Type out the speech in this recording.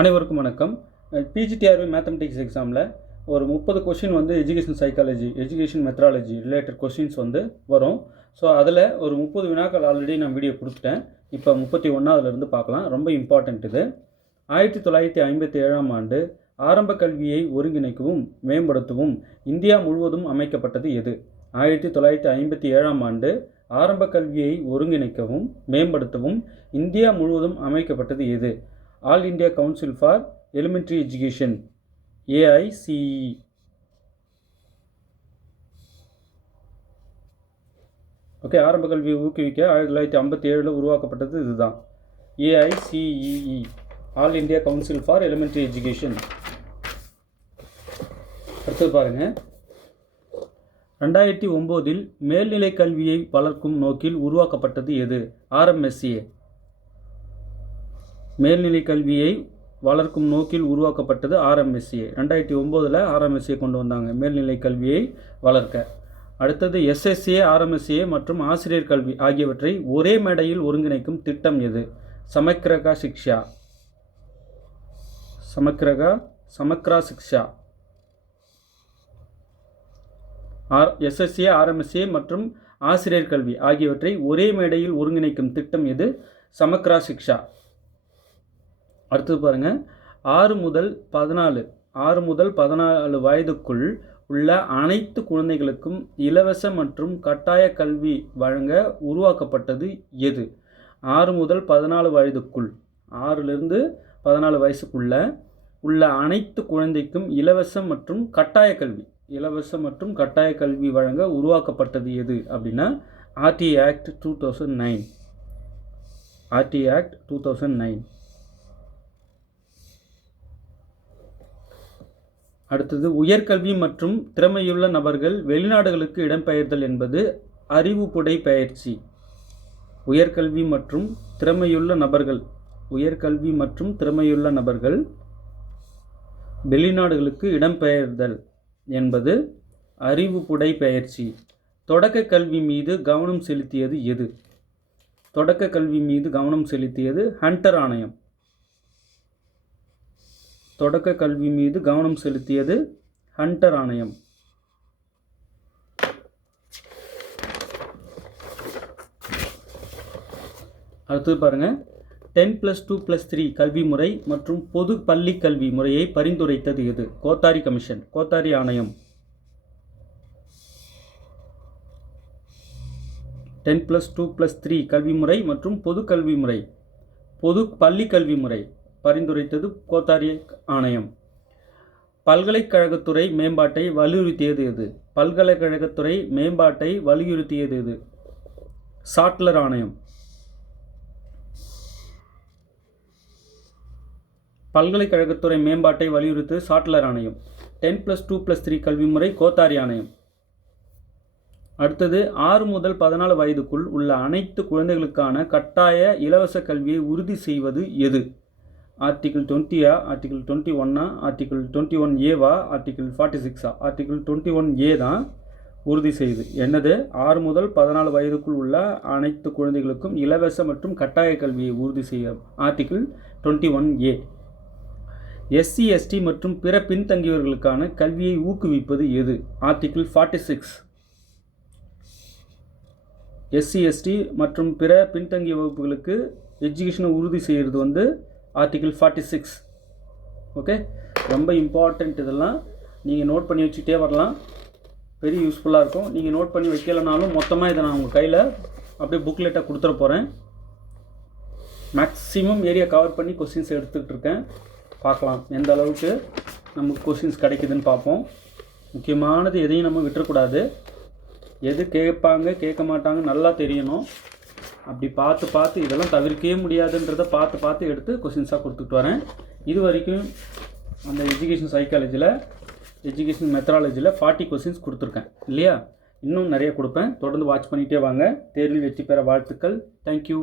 அனைவருக்கும் வணக்கம். PGTRB mathematics எக்ஸாமில் ஒரு 30 கொஷின் வந்து education psychology, education methodology related questions வந்து வரும். ஸோ அதில் ஒரு 30 வினாக்கள் ஆல்ரெடி நான் வீடியோ கொடுத்துட்டேன். இப்போ 31ஆவதுலேருந்து பார்க்கலாம். ரொம்ப இம்பார்ட்டண்ட் இது. 1957ஆம் ஆண்டு ஆரம்ப கல்வியை ஒருங்கிணைக்கவும் மேம்படுத்தவும் இந்தியா முழுவதும் அமைக்கப்பட்டது எது? 1957ஆம் ஆண்டு ஆரம்ப கல்வியை ஒருங்கிணைக்கவும் மேம்படுத்தவும் இந்தியா முழுவதும் அமைக்கப்பட்டது எது? All India council for elementary education, AICE. Okay, ஆரம்ப கல்வியை ஊக்குவிக்க 1957 உருவாக்கப்பட்டது இதுதான், AICEE, all India council for elementary education. அடுத்தது பாருங்கள். 2009இல் மேல்நிலை கல்வியை வளர்க்கும் நோக்கில் உருவாக்கப்பட்டது எது? RMSA. மேல்நிலை கல்வியை வளர்க்கும் நோக்கில் உருவாக்கப்பட்டது RMSA. 2009 RMSA கொண்டு வந்தாங்க, மேல்நிலை கல்வியை வளர்க்க. அடுத்தது SSA, RMSA மற்றும் ஆசிரியர் கல்வி ஆகியவற்றை ஒரே மேடையில் ஒருங்கிணைக்கும் திட்டம் எது? சமக்ரகா சிக்ஷா. சமக்ரா சிக்ஷா. SSA, RMSA மற்றும் ஆசிரியர் கல்வி ஆகியவற்றை ஒரே மேடையில் ஒருங்கிணைக்கும் திட்டம் எது? சமக்ரா சிக்ஷா. அடுத்தது பாருங்கள். 6 முதல் 14 வயதுக்குள் உள்ள அனைத்து குழந்தைகளுக்கும் இலவச மற்றும் கட்டாய கல்வி வழங்க உருவாக்கப்பட்டது எது? 6 முதல் 14 வயதுக்குள், 6லிருந்து 14 வயசுக்குள்ள உள்ள அனைத்து குழந்தைக்கும் இலவச மற்றும் கட்டாய கல்வி வழங்க உருவாக்கப்பட்டது எது அப்படின்னா RT Act 2009. RT Act 2009. அடுத்தது, உயர்கல்வி மற்றும் திறமையுள்ள நபர்கள் வெளிநாடுகளுக்கு இடம்பெயர்தல் என்பது அறிவுப்புடை பயிற்சி. உயர்கல்வி மற்றும் திறமையுள்ள நபர்கள் வெளிநாடுகளுக்கு இடம்பெயர்தல் என்பது அறிவுப்புடை பயிற்சி. தொடக்க கல்வி மீது கவனம் செலுத்தியது எது? தொடக்க கல்வி மீது கவனம் செலுத்தியது ஹண்டர் ஆணையம். தொடக்க கல்வி மீது கவனம் செலுத்தியது ஹண்டர் ஆணையம். அடுத்தது பாருங்க. 10+2+3 கல்வி முறை மற்றும் பொது பள்ளி கல்வி முறையை பரிந்துரைத்தது எது? கோத்தாரி கமிஷன், கோத்தாரி ஆணையம். 10+2+3 கல்வி முறை மற்றும் பொது பள்ளி கல்வி முறை பரிந்துரைத்தது கோத்தாரி ஆணையம். பல்கலைக்கழகத்துறை மேம்பாட்டை வலியுறுத்தியது எது? பல்கலைக்கழகத்துறை மேம்பாட்டை வலியுறுத்தியது எது? சாட்லர் ஆணையம். பல்கலைக்கழகத்துறை மேம்பாட்டை வலியுறுத்தியது சாட்லர் ஆணையம். 10+2+3 கல்வி முறை கோத்தாரி ஆணையம். அடுத்தது, 6 முதல் 14 வயதுக்குள் உள்ள அனைத்து குழந்தைகளுக்கான கட்டாய இலவச கல்வியை உறுதி செய்வது எது? Article 20, article 21, article 21A, article 46. Article 21A தான் உறுதி செய்யுது. என்னது? 6 முதல் 14 வயதுக்குள் உள்ள அனைத்து குழந்தைகளுக்கும் இலவச மற்றும் கட்டாய கல்வியை உறுதி செய்ய ஆர்டிகிள் 21A. SC, ST மற்றும் பிற பின்தங்கியவர்களுக்கான கல்வியை ஊக்குவிப்பது எது? ஆர்டிகிள் 46. SC, ST மற்றும் பிற பின்தங்கிய வகுப்புகளுக்கு எஜுகேஷனை உறுதி செய்கிறது வந்து ஆர்டிகிள் 46. ஓகே, ரொம்ப இம்பார்ட்டண்ட். இதெல்லாம் நீங்கள் நோட் பண்ணி வச்சுக்கிட்டே வரலாம், பெரிய யூஸ்ஃபுல்லாக இருக்கும். நீங்கள் நோட் பண்ணி வைக்கலைனாலும் மொத்தமாக இதை நான் உங்கள் கையில் அப்படியே புக்லெட்டாக கொடுத்துட போகிறேன். மேக்ஸிமம் ஏரியா கவர் பண்ணி கொஸ்டின்ஸ் எடுத்துக்கிட்டு இருக்கேன். பார்க்கலாம் எந்த அளவுக்கு நமக்கு கொஸ்டின்ஸ் கிடைக்குதுன்னு பார்ப்போம். முக்கியமானது எதையும் நம்ம விட்டுறக்கூடாது. எது கேட்பாங்க கேட்க மாட்டாங்க நல்லா தெரியணும். அப்படி பார்த்து இதெல்லாம் தவிர்க்கவே முடியாதுன்றதை பார்த்து எடுத்து கொஸ்டின்ஸாக கொடுத்துட்டு வரேன். இது வரைக்கும் அந்த எஜுகேஷன் சைக்காலஜியில், எஜுகேஷன் மெத்தடாலஜியில் 40 கொஸ்டின்ஸ் கொடுத்துருக்கேன் இல்லையா? இன்னும் நிறைய கொடுப்பேன். தொடர்ந்து வாட்ச் பண்ணிகிட்டே வாங்க. தேர்வில் வெற்றி பெற வாழ்த்துக்கள். தேங்க்யூ.